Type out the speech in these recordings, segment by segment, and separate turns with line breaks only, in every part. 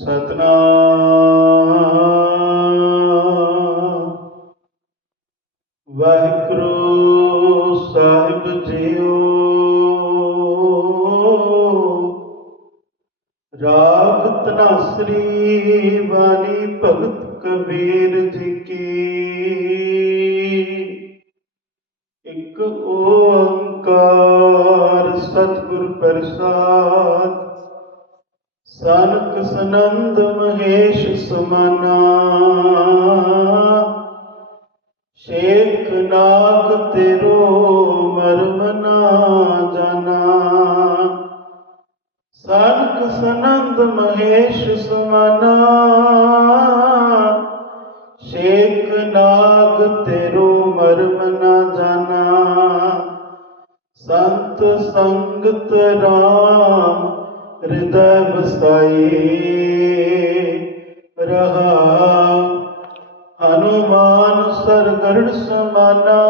ਸਤਨਾਮ। ਵਾਹਿਗੁਰੂ ਸਾਹਿਬ JIO. ਰਾਗ ਤਨਾਸਰੀ ਬਾਣੀ ਭਗਤ ਕਬੀਰ ਜੀ ਕੀ। ਇੱਕ ਓੰਕਾਰ ਸਤਿਗੁਰ ਪ੍ਰਸਾਦ ਸਨਕ ਸਨੰਦ ਮਹੇਸ਼ ਸੁਮਨਾ। ਸ਼ੇਖ ਨਾਗ ਤੇਰੋ ਮਰਮ ਨਾ ਜਾਣਾ ਸਨਕ ਸਨੰਦ ਮਹੇਸ਼ ਸੁਮਨਾ। ਸ਼ੇਖ ਨਾਗ ਤੇਰੋ ਮਰਮ ਨਾ ਜਾਣਾ ਸੰਤ ਸੰਗਤ ਰਾਮ ਹਿਰਦੈ ਵਸਾਈ ਰਹਾ ਹਨੂਮਾਨ ਸਰਗੜ ਸਮਾਨਾ।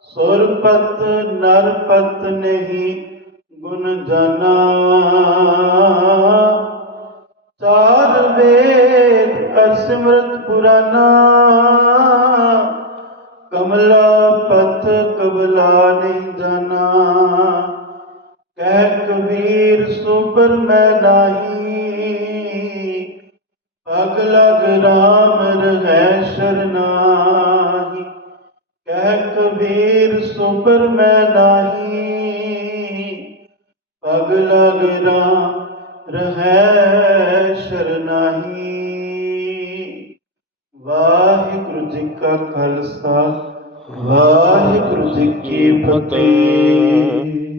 ਸੁਰਪਤ ਨਰਪਤ ਨਹੀਂ ਗੁਣ ਜਾਨਾ। ਚਾਰ ਵੇਦ ਅਸਿਮਰਤ ਪੁਰਾਨਾ। ਕਮਲਾ ਪਤ ਕਬਲਾ ਨਹੀਂ ਜਾਨਾ। ਕਹਿ ਕਬੀਰ ਸੁਪਰ ਮੈਂ ਨਾਹੀ। ਪਗ ਲਗ ਰਾਮ ਰਹਿ ਸ਼ਰਨਾਹੀ। ਕਹਿ ਕਬੀਰ ਸੁਪਰ ਮੈਂ ਨਾਹੀ। ਪਗ ਲਗ ਰਾਮ ਰਹਿ ਸ਼ਰਨਾਹੀ। ਵਾਹਿਗੁਰੂ ਜੀ ਕਾ ਖਾਲਸਾ, ਵਾਹਿਗੁਰੂ ਜੀ ਕੀ ਫਤਿਹ।